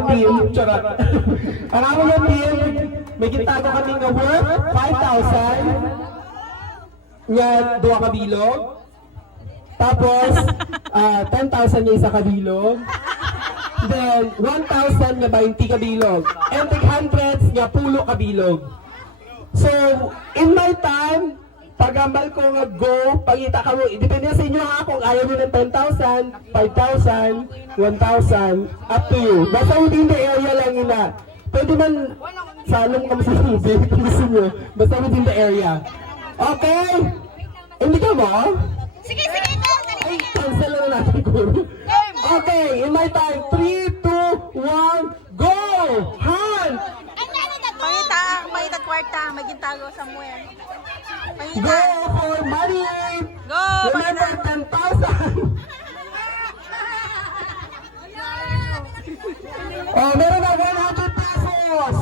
team, charot. Ang aming yung team, may gintago kami nga worth 5,000 nga 2 kabilog. Tapos, 10,000 nga 1 kabilog. Then, 1,000 nga 20 kabilog. And 100 nga 10 kabilog. So, in my time, pagambal ko nga go, pangita ka mo, depende sa inyo ha, kung ayaw nyo ng 10,000, 5,000, 1,000, up to you. Basta within the area lang yun na. Pwede man, salong kami sa tubig, kung gusto nyo. Basta within the area. Okay? Hindi ka mo? Sige, sige, go! Ay, cancel na natin guru. Okay, in my time, 3, 2, 1, go! Hunt! Pangita kwarta, may gintago somewhere. Go Pangita. for money! Go! Remember, 10,000! Oh, meron na 100 pesos!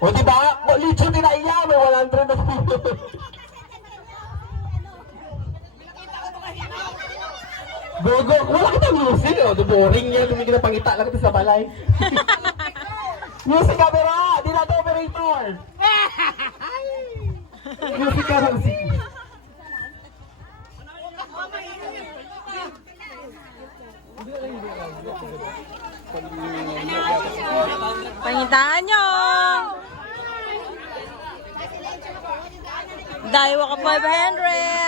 O diba? Lechon din na iya, may 100 na pesos. Gogo, wala kita music, oh. Boring yan, tumigil na pangita lang ito sa balay. Music camera, di na ito operator. Music camera, music. Pangitaan nyo! Dahil ka 500!